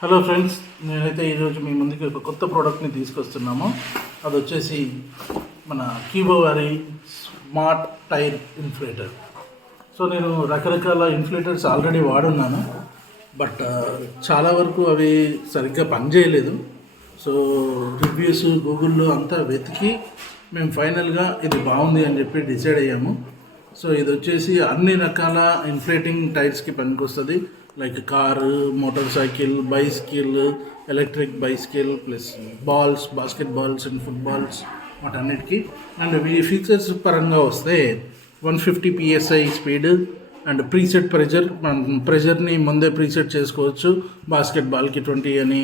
Hello friends, నేనైతే ఈరోజు మీ ముందుకి ఒక కొత్త ప్రోడక్ట్ని తీసుకొస్తున్నాము. అది వచ్చేసి మన కీబో వారి స్మార్ట్ టైర్ ఇన్ఫ్లేటర్. సో నేను రకరకాల ఇన్ఫ్లేటర్స్ ఆల్రెడీ వాడున్నాను, బట్ చాలా వరకు అవి సరిగ్గా పనిచేయలేదు. సో రివ్యూస్ గూగుల్లో అంతా వెతికి మేము ఫైనల్గా ఇది బాగుంది అని చెప్పి డిసైడ్ అయ్యాము. సో ఇది వచ్చేసి అన్ని రకాల ఇన్ఫ్లేటింగ్ టైర్స్కి పనికొస్తుంది. Like car, motor cycle, bicycle, electric bicycle, plus balls, basket balls and footballs వాటన్నిటికీ. అండ్ ఈ ఫీచర్స్ పరంగా వస్తే 150 PSI speed and preset pressure. మనం ప్రెజర్ని ముందే ప్రీసెట్ చేసుకోవచ్చు. బాస్కెట్ బాల్కి 20 అని,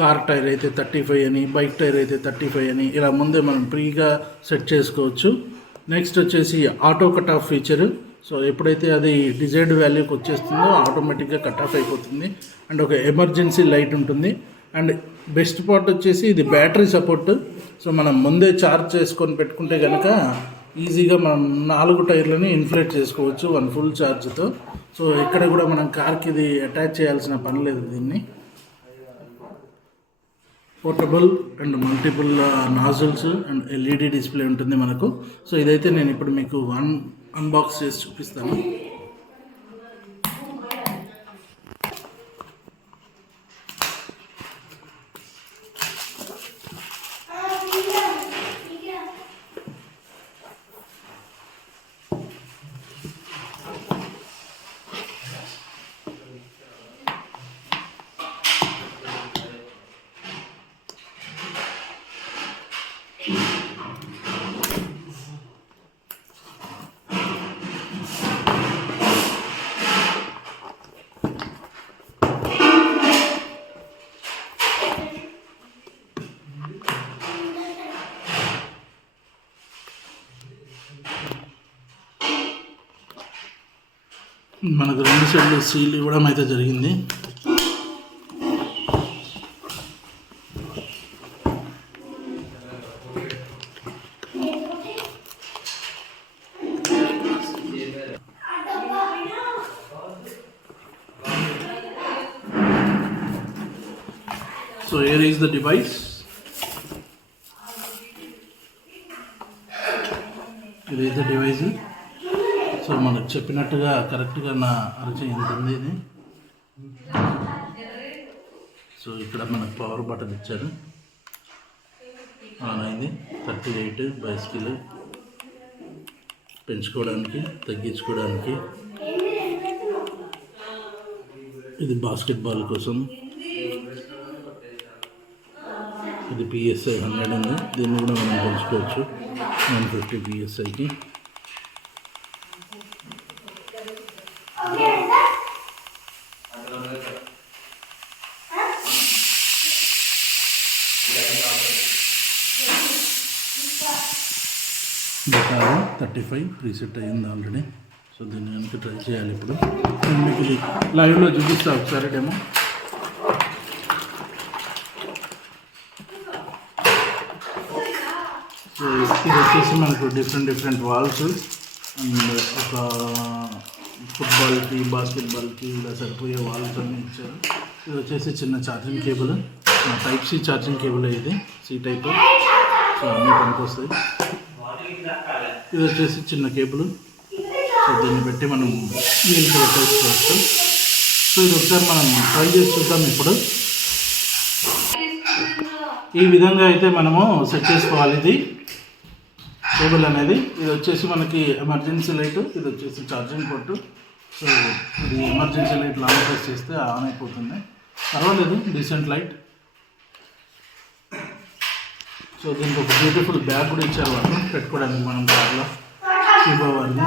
కార్ టైర్ అయితే 35 అని, బైక్ టైర్ అయితే 35 అని ఇలా ముందే మనం ఫ్రీగా సెట్ చేసుకోవచ్చు. నెక్స్ట్ వచ్చేసి auto cut off feature. So ఎప్పుడైతే అది డిజైర్డ్ వాల్యూకి వచ్చేస్తుందో ఆటోమేటిక్గా కట్ ఆఫ్ అయిపోతుంది. అండ్ ఒక ఎమర్జెన్సీ లైట్ ఉంటుంది. అండ్ బెస్ట్ పార్ట్ వచ్చేసి ఇది బ్యాటరీ సపోర్ట్. సో మనం ముందే ఛార్జ్ చేసుకొని పెట్టుకుంటే కనుక ఈజీగా మనం 4 టైర్లని ఇన్ఫ్లేట్ చేసుకోవచ్చు 1 ఫుల్ ఛార్జ్తో. సో ఇక్కడ కూడా మనం కార్కి ఇది అటాచ్ చేయాల్సిన పని లేదు. దీన్ని portable and multiple nozzles and LED display ఉంటుంది మనకు. సో ఇదైతే నేను ఇప్పుడు మీకు అన్బాక్స్ చేసి చూపిస్తాను. మనకు 2 సైడ్లు సీల్ ఇవ్వడం అయితే జరిగింది. So here is the device. It is the device. So మనకు చెప్పినట్టుగా కరెక్ట్గా నా అరచేయి ఎంత ఉంది ఇది. సో ఇక్కడ మనకు పవర్ బటన్ ఇచ్చారు. ఆన్ అయింది. 38 బైసికిల్ పెంచుకోవడానికి, తగ్గించుకోవడానికి. ఇది బాస్కెట్ బాల్ కోసం. ఇది PSI 100 ఉంది. దీన్ని కూడా మనం పెంచుకోవచ్చు 150 PSIకి. బకారు 35 ప్రీసెట్ అయ్యింది ఆల్రెడీ. సో దీన్ని కనుక ట్రై చేయాలి. ఇప్పుడు నేను మీకు ఇది లైవ్లో చూపిస్తా ఒకసారి డెమో. సో ఇది వచ్చేసి మనకు డిఫరెంట్ వాల్స్ అండ్ ఒక ఫుట్బాల్కి, బాస్కెట్బాల్కి ఇలా సరిపోయే వాల్స్ అన్నీ ఇచ్చారు. ఇది వచ్చేసి చిన్న charging cable, type C charging cable. ఇది C టైప్. సో అన్నీ పనికొస్తాయి. ఇది వచ్చేసి చిన్న కేబుల్. సో దీన్ని పెట్టి మనం నీళ్ళకి పెట్టేసుకోవచ్చు. సో ఇది ఒకసారి మనం ట్రై చేసి చూద్దాం. ఇప్పుడు ఈ విధంగా అయితే మనము సెట్ చేసుకోవాలి ఇది కేబుల్ అనేది. ఇది వచ్చేసి మనకి ఎమర్జెన్సీ లైట్, ఇది వచ్చేసి ఛార్జింగ్ పోర్టు. సో ఇది ఎమర్జెన్సీ లైట్ లాంగ్ ప్రెస్ చేస్తే ఆన్ అయిపోతుంది. పర్వాలేదు, డీసెంట్ లైట్. సో దీనికి ఒక బ్యూటిఫుల్ బ్యాగ్ కూడా ఇచ్చారు వాళ్ళు పెట్టుకోవడానికి మనం కార్లో. కీబో వారిని